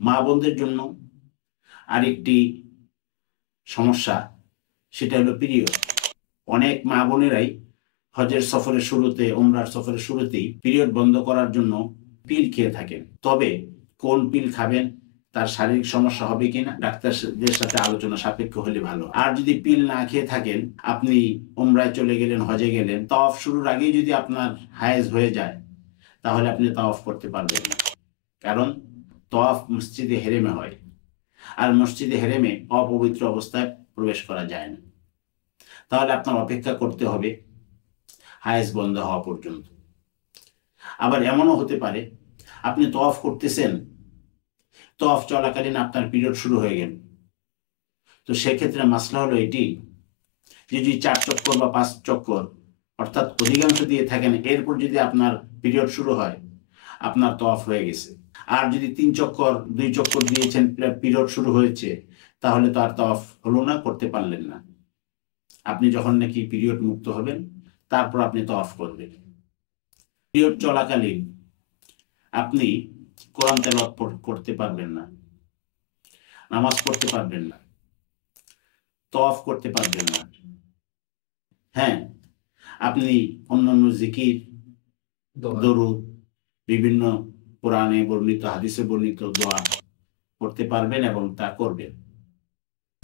মা বোনদের জন্য আরেকটি সমস্যা, সেটা হলো পিরিয়ড। অনেক মা বোনেরাই হজের সফরের শুরুতে, উমরার সফরের শুরুতেই পিরিয়ড বন্ধ করার জন্য পিল খেয়ে থাকেন। তবে কোন পিল খাবেন, তার শারীরিক সমস্যা হবে কিনা ডাক্তারদের সাথে আলোচনা সাপেক্ষ হলে ভালো। আর যদি পিল না খেয়ে থাকেন, আপনি উমরায় চলে গেলেন, হজে গেলেন, তাওয়াফ শুরুর আগেই যদি আপনার হায়েজ হয়ে যায়, তাহলে আপনি তাওয়াফ করতে পারবেন না। কারণ তাওয়াফ মসজিদে হেরেমে হয়, আর মসজিদে হেরেমে অপবিত্র অবস্থায় প্রবেশ করা যায় না। তাহলে আপনার অপেক্ষা করতে হবে হায়েজ বন্ধ হওয়া পর্যন্ত। আবার এমনও হতে পারে আপনি তাওয়াফ করতেছেন, তাওয়াফ চলাকালীন আপনার পিরিয়ড শুরু হয়ে গেল। তো সেক্ষেত্রে মাসলা হলো এটি যে যদি 4 চক্কর বা 5 চক্কর অর্থাৎ অধিকাংশ দিয়ে থাকেন, এরপর যদি আপনার পিরিয়ড শুরু হয়, আপনার তাওয়াফ হয়ে গেছে। আর যদি 3 চক্কর 2 চক্কর দিয়েছেন, পিরিয়ড শুরু হয়েছে, তাহলে তো আর তাওয়াফ হলো না, করতে পারলেন না। আপনি যখন নাকি পিরিয়ড মুক্ত হবেন, তারপর আপনি তাওয়াফ করবেন। পিরিয়ড চলাকালীন আপনি কোরআন তেলাওয়াত করতে পারবেন না, নামাজ পড়তে পারবেন না, তাওয়াফ করতে পারবেন না। হ্যাঁ, আপনি অন্যান্য জিকির, দরুদ, বিভিন্ন কোরআনে বর্ণিত, হাদিসে বর্ণিত দোয়া করতে পারবেন এবং তা করবেন।